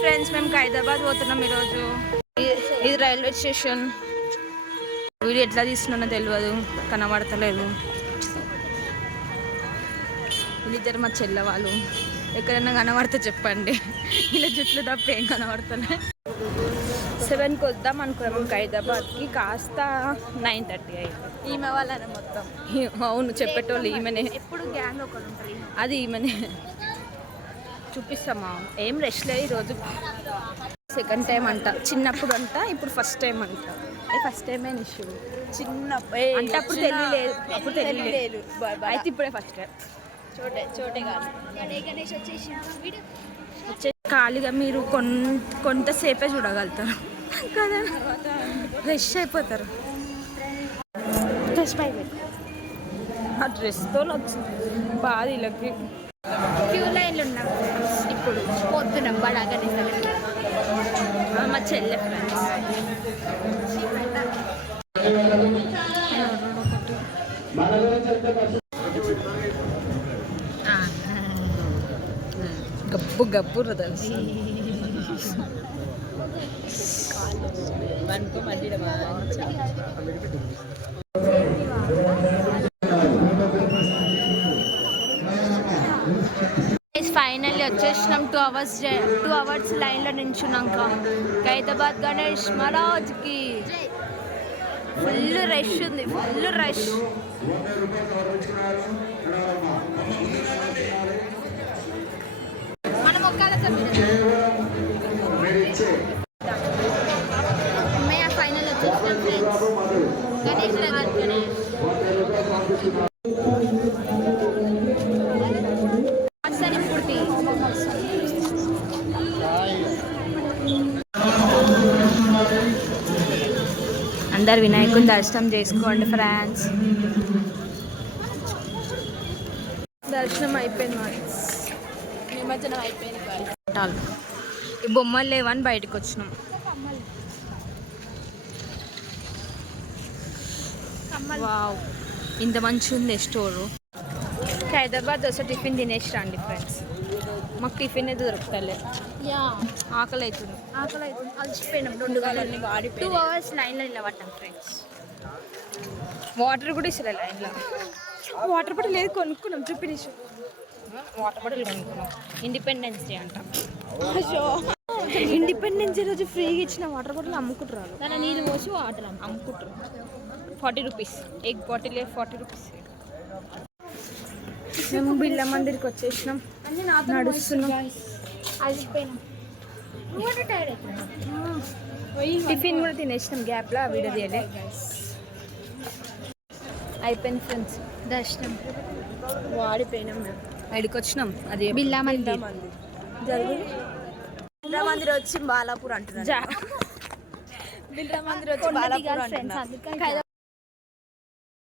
Friends మేము హైదరాబాద్ పోతున్నాం ఈరోజు. ఇది రైల్వే స్టేషన్. వీడియో ఎట్లా తీస్తున్నానో తెలియదు, కనబడతలేదు. వీళ్ళిద్దరు మా చెల్లె వాళ్ళు. ఎక్కడైనా కనబడితే చెప్పండి. ఇలా జుట్లు తప్ప ఏం కనబడతలే. 7కి వద్దాం అనుకున్నాం హైదరాబాద్కి, కాస్త 9:30 అయింది. ఈమె వాళ్ళని మొత్తం. అవును, చెప్పేటోళ్ళు ఈమెనే. ఎప్పుడు గ్యాంగ్ ఒకటి ఉంటుంది, అది ఈమెనే. చూపిస్తామా? ఏం రెస్ట్ లేదు ఈరోజు. సెకండ్ టైం అంట, చిన్నప్పుడు అంట, ఇప్పుడు ఫస్ట్ టైం అంట. ఫస్ట్ టైమే ఇష్యూ. చిన్నప్పుడు అంటే అప్పుడు తెలియలేదు, అప్పుడు తెలియలేదు. అయితే ఇప్పుడే ఫస్ట్ టైం. చోటే కాదు. ఖాళీగా మీరు కొంతసేపే చూడగలుగుతారు కదా, ఫ్రెష్ అయిపోతారు. ఆ డ్రెస్తో వచ్చింది బాగా వీళ్ళకి. క్యూ లైన్లు ఉన్నాం ఇప్పుడు, పోతున్నాం బడాగా. మా చెల్లె ఫ్రెండ్స్. గబ్బు గబ్బు తెలుసు. ఫైనల్లీ వచ్చేసినాం. 2 అవర్స్ లైన్లో నించున్నాక హైదరాబాద్ గణేష్ మహారాజ్కి ఫుల్ రష్ ఉంది, ఫుల్ రష్. మనం ఒక్కళ్ళతో ఫైనల్ వచ్చేసినాం ఫ్రెండ్స్. గణేష్ నగర్ గణేష్ అందరు వినాయకుని దర్శనం చేసుకోండి ఫ్రెండ్స్. దర్శనం అయిపోయింది, నిమజ్జనం అయిపోయింది. ఈ బొమ్మలు లేవని బయటకు వచ్చినాం. వావ్, ఇంత మంచిగా ఉంది స్టోరు. హైదరాబాద్ వస్తే టిఫిన్ తినేసి రండి ఫ్రెండ్స్. మాకు టిఫిన్ అయితే దొరుకుతలే. ఆకలి అవుతుంది. అలసిపోయినాం. 2 గంటలు 2 అవర్స్ లైన్లో నిలబడ్డాం ఫ్రెండ్స్. వాటర్ కూడా ఇస్తలే లైన్లో. వాటర్ బాటిల్ లేదు, కొనుక్కున్నాం. చూపిణీసు వాటర్ బాటిల్ కొనుక్కున్నాం. ఇండిపెండెన్స్ డే అంట. ఇండిపెండెన్స్ డే రోజు ఫ్రీగా ఇచ్చిన వాటర్ బాటిల్ అమ్ముకుంటారు. దాని నీళ్ళు పోసి వాటర్ అమ్ముకుంటారు. 40 రూపీస్ ఎగ్ బాటిల్, 40 రూపీస్. మేము బిర్లా మందిర్కి వచ్చేసినాం, నడుస్తున్నాం. టిఫిన్ కూడా తినేసినాం గ్యాప్లో, వీడియో తీయలే. అయిపోయింది ఫ్రెండ్స్ దర్శనం. వాడిపోయినాం మేము. ఐడికి వచ్చినాం. అది బిర్లా మందిర్ జరుగు. బిర్లా మందిర్ వచ్చి బాలాపూర్ అంటున్నారు. బిర్లా మందిర్ వచ్చి బాలాపూర్ అంటున్నారు.